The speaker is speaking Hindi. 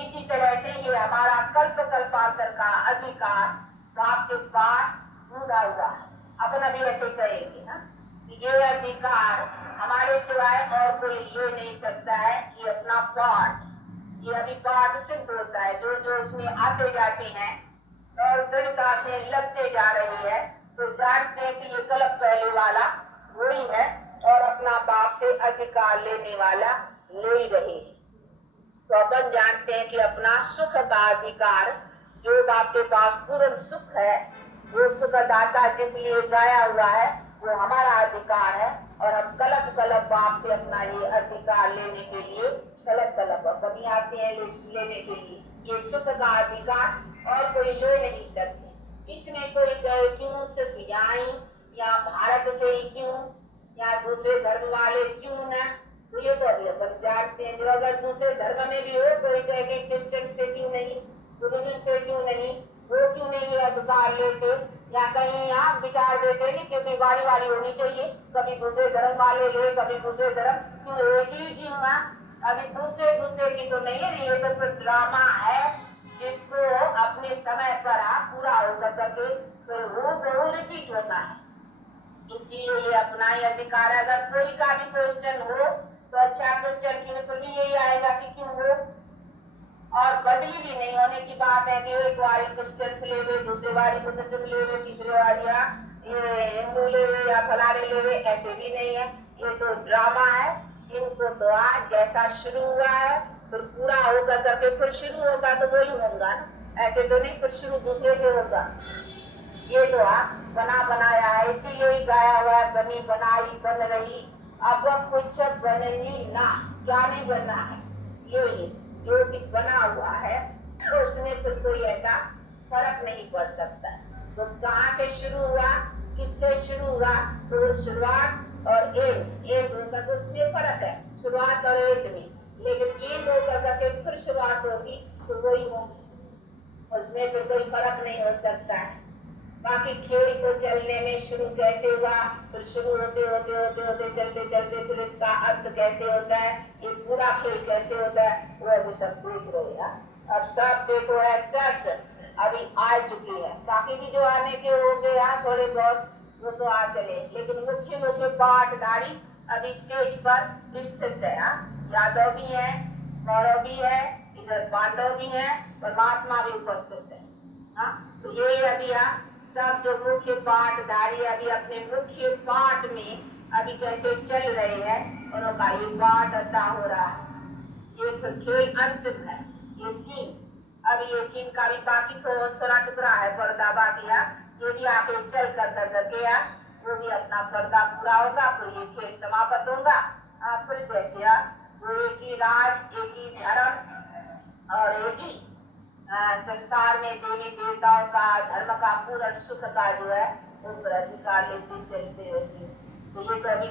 इसी तरह से ये हमारा कल्प कल्पांतर का अधिकार बाप के पास जुड़ा हुआ है। अपन अभी ऐसे कहेंगे ना कि ये अधिकार हमारे सिवाय और कोई ले नहीं सकता है। ये अपना पाठ, ये अभी पाठ सिद्ध होता है। जो जो उसमें आते जाते हैं और दृढ़ता से लगते जा रही है तो जानते हैं कि ये कल्प पहले वाला वही है और अपना बाप से अधिकार लेने वाला ले ही रहे। तो अपन जानते हैं कि अपना सुख का अधिकार जो बाप के पास पूर्ण सुख है, वो सुख दाता जिसलिए गाया हुआ है, वो हमारा अधिकार है। और हम कलप कलप बाप से अपना ये अधिकार लेने के लिए कलप कलप अपनी आते हैं लेने के लिए। ये सुख का अधिकार और कोई ले नहीं सकते। इसमें कोई कहे क्यों सिर्फ यहाँ या भारत से ही क्यों या दूसरे धर्म वाले क्यों न, तो ये तो अभी अपन जानते हैं। जो अगर दूसरे धर्म में भी हो कोई कहे क्रिश्चियन से क्यों नहीं, बुद्धिज्म से क्यों नहीं, वो क्यों नहीं अधिकार लेते या कहीं यहाँ विचार देते नहीं क्योंकि बारी बारी होनी चाहिए, कभी दूसरे धर्म वाले ले कभी दूसरे धर्म, क्यों एक ही क्यों ना, अभी दूसरे की तो नहीं है। ये तो फिर ड्रामा है जिसको अपने समय पर पूरा हो सके फिर वो रिपीट होता है। इसलिए ये अपना ही अधिकार है। अगर कोई का भी क्वेश्चन हो तो अच्छा क्वेश्चन क्यों, तो भी यही आएगा कि क्यों हो। और बदली भी नहीं होने की बात है कि एक बारी क्रिश्चियन ले वे, दूसरे बारी मुस्लिम ले वे, तीसरे बारी ये हिंदू ले वे या फलाने ले वे, ऐसे भी नहीं है। ये तो ड्रामा है। इनको तो आज जैसा शुरू हुआ है फिर पूरा होगा करके फिर शुरू होगा तो वही होगा ना, ऐसे तो नहीं फिर शुरू दूसरे से होगा। ये तो बना बनाया है, इसीलिए ही गाया हुआ है बनी बनाई बन रही अब कुछ बननी ना, क्या नहीं बनना है। ये जो भी बना हुआ है उसमें फिर कोई ऐसा फर्क नहीं पड़ सकता। तो कहाँ से शुरू हुआ, किससे शुरू हुआ, तो शुरुआत और एक होकर तो उसमें फर्क है शुरुआत और एक में, लेकिन एक होकर के फिर शुरुआत होगी तो वही होगी, उसमें फिर कोई फर्क नहीं हो सकता है। बाकी खेल को चलने में शुरू कैसे हुआ, फिर शुरू होते होते होते होते चलते चलते फिर इसका अंत कैसे होता है, ये पूरा खेल कैसे होता है, वो अभी सब देख रहे हैं। अब सब देखो है टेस्ट अभी आ चुकी है, बाकी भी जो आने के हो गए यहाँ थोड़े बहुत वो तो आ चले, लेकिन मुख्य पाठधारी अभी स्टेज पर स्थित है। यादव भी है, कौरव भी है, इधर पांडव भी है, परमात्मा भी उपस्थित है। तो ये अभी सब जो मुख्य पाठधारी अभी अपने मुख्य पाठ में अभी कैसे चल रहे हैं उनका ये पाठ अदा हो रहा है। ये खेल अंतिम है, ये सीन अभी ये सीन का भी बाकी थोड़ा टुकड़ा है पर्दा बाकी है, ये भी आप चल कर गया वो भी अपना पर्दा पूरा होगा फिर ये खेल समाप्त होगा। फिर जैसे वो एक ही राज एक ही धर्म और एक ही संसार में देवी देवताओं का धर्म का पूर्ण सुख का जो है वो अधिकार लेते चलते रहते। तो ये तो अभी